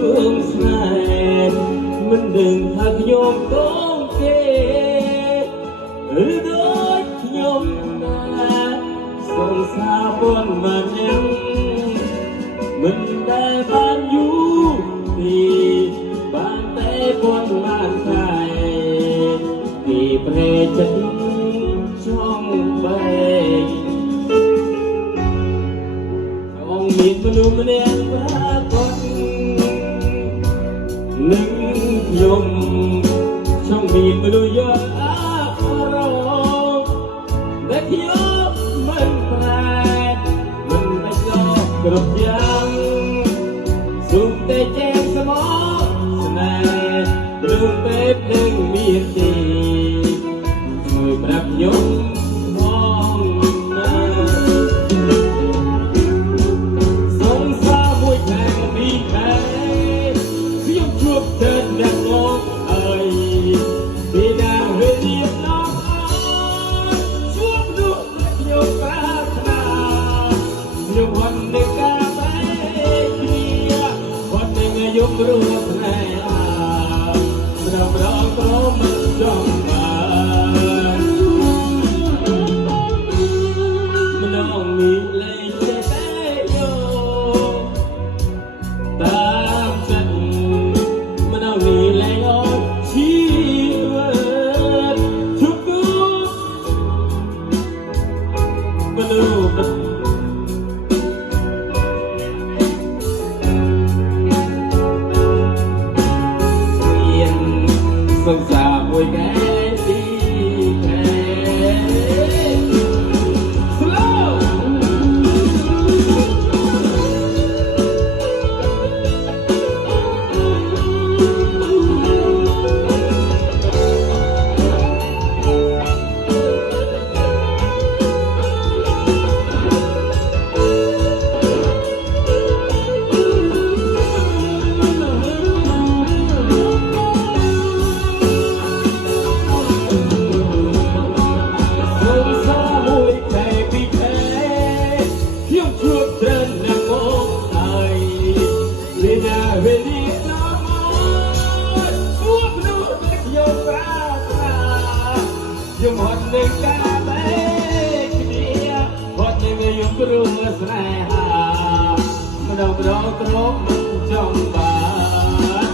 រឿងស្នេហ៍មិនដឹងថាខ្ញុំต้องគេឬដូចខ្ញុំណាសងសាពន់មិនยังមិនដែលបានយូរទីបានតែពន់បានថ្ងៃទីព្រេចិត្តចង់បែកអង្គមានមនុស្សម្នាក់ប្រាកដនឹងខ្ញុំចង់មានមនុស្សយកអារម្មណ៍តែខ្ញុំមិនប្រែមិនបាច់លោកគ្រប់យ៉ាងសុខតែចែកស្មោះស្នេហ៍ព្រមពេកនឹងមានទីជួយប្រាប់ខ្ញុំផងណាសងសាមួយខែពីរខែខ្ញុំជួបเธอអ្នកមកហើយពីណាវារៀបចំជួបនោះខ្ញុំប្រាថ្នាខ្ញុំហត់នឹងការបែកគ្នាហត់នឹងយំរស់ស្នេហាម្ដងក្រមិនចង់បានម្ដងនេះលែងតែយកតាមចិត្តម្ដងនេះលែងអត់ជីវិតជុកមនុស្សសង្សារមួយខែពីរខែ Slow ខ្ញុំហត់នឹងការបែកគ្នាហត់នឹងយំព្រមស្នេហាម្ដងក្រមិនចង់បាន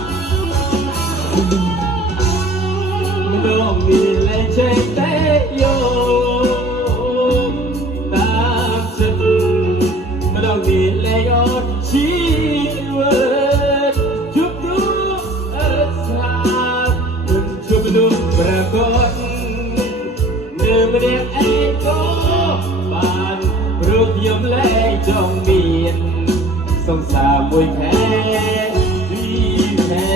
ម្ដងមានលែងចេញតែយកតាមចិត្តម្ដងមានលែងអត់ជីវិតជួបទូអត់ស្លាប់មិនជួបមនុស្សប្រកបម្នាក់ឯងក៏បានព្រោះខ្ញុំលែងចង់មានសង្សារមួយខែពីរខែ